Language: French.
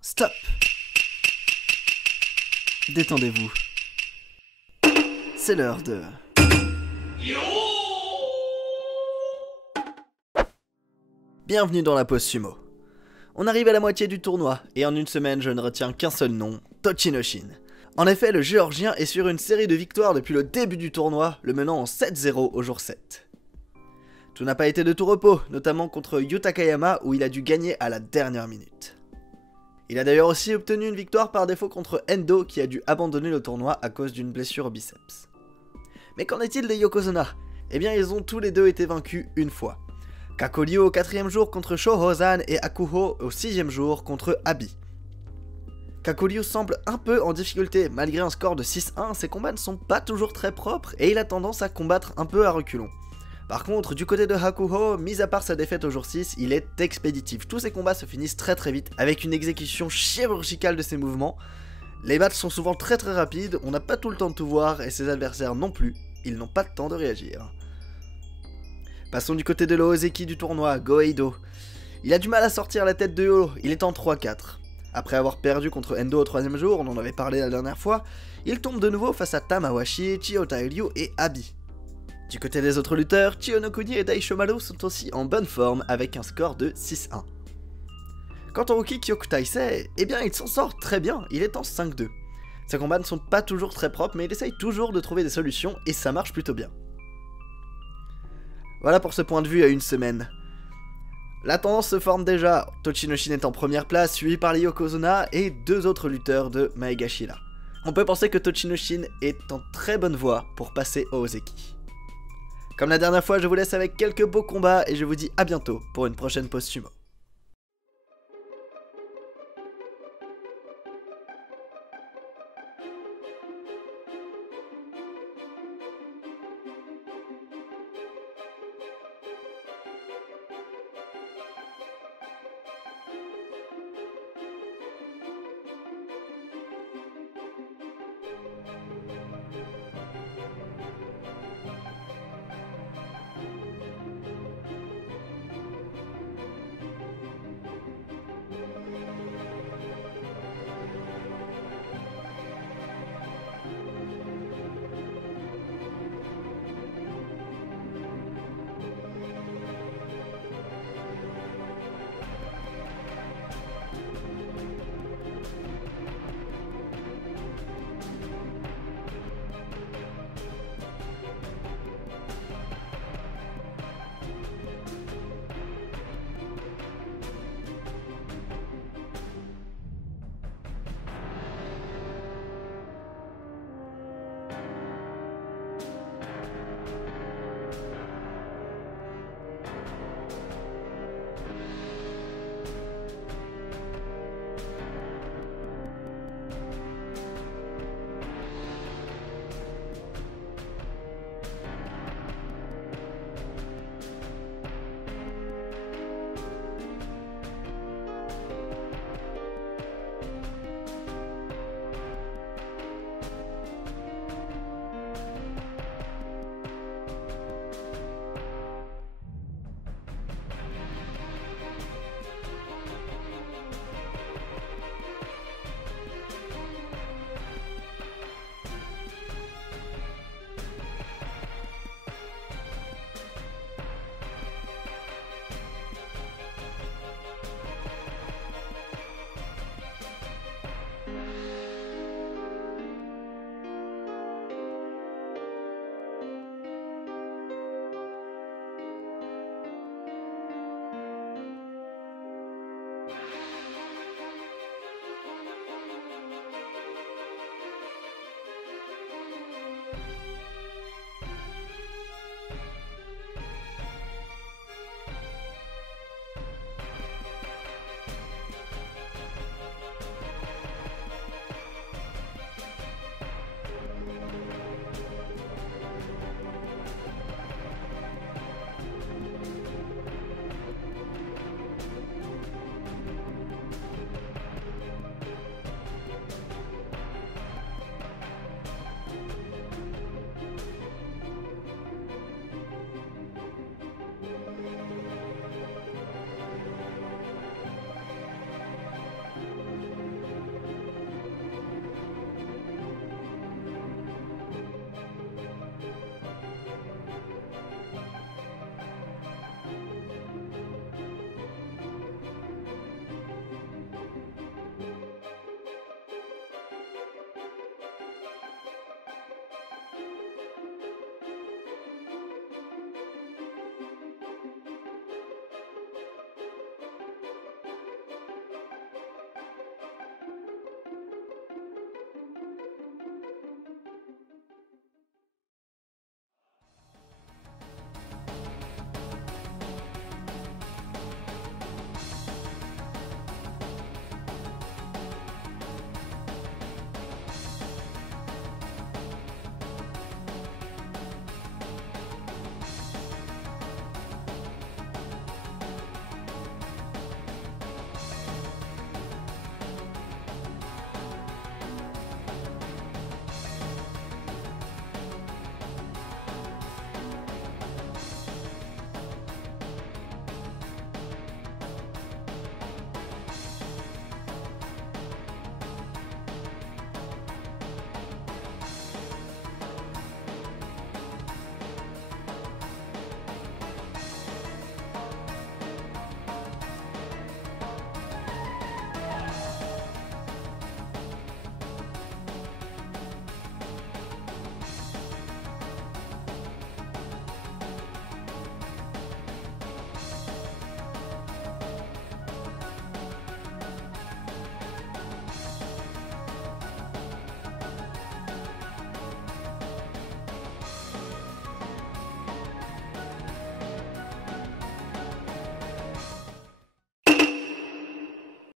Stop. Détendez-vous. C'est l'heure de... Bienvenue dans la pause sumo. On arrive à la moitié du tournoi, et en une semaine je ne retiens qu'un seul nom, Tochinoshin. En effet, le géorgien est sur une série de victoires depuis le début du tournoi, le menant en 7-0 au jour 7. Tout n'a pas été de tout repos, notamment contre Yu Takayama où il a dû gagner à la dernière minute. Il a d'ailleurs aussi obtenu une victoire par défaut contre Endo qui a dû abandonner le tournoi à cause d'une blessure au biceps. Mais qu'en est-il des Yokozuna? Eh bien ils ont tous les deux été vaincus une fois. Kakoryu au 4ème jour contre Shohozan et Akuho au 6ème jour contre Abi. Kakoryu semble un peu en difficulté, malgré un score de 6-1, ses combats ne sont pas toujours très propres et il a tendance à combattre un peu à reculons. Par contre, du côté de Hakuho, mis à part sa défaite au jour 6, il est expéditif. Tous ses combats se finissent très vite, avec une exécution chirurgicale de ses mouvements. Les battles sont souvent très rapides, on n'a pas tout le temps de tout voir, et ses adversaires non plus, ils n'ont pas le temps de réagir. Passons du côté de l'Oozeki du tournoi, Goeido. Il a du mal à sortir la tête de haut, il est en 3-4. Après avoir perdu contre Endo au 3ème jour, on en avait parlé la dernière fois, il tombe de nouveau face à Tamawashi, Chiyotairyu et Abi. Du côté des autres lutteurs, Chiyonokuni et Daishomaru sont aussi en bonne forme avec un score de 6-1. Quant au rookie Kyoku Taisei, eh bien il s'en sort très bien, il est en 5-2. Ses combats ne sont pas toujours très propres mais il essaye toujours de trouver des solutions et ça marche plutôt bien. Voilà pour ce point de vue à une semaine. La tendance se forme déjà, Tochinoshin est en première place, suivi par les Yokozuna et deux autres lutteurs de Maegashira. On peut penser que Tochinoshin est en très bonne voie pour passer au Ozeki. Comme la dernière fois, je vous laisse avec quelques beaux combats et je vous dis à bientôt pour une prochaine pause sumo.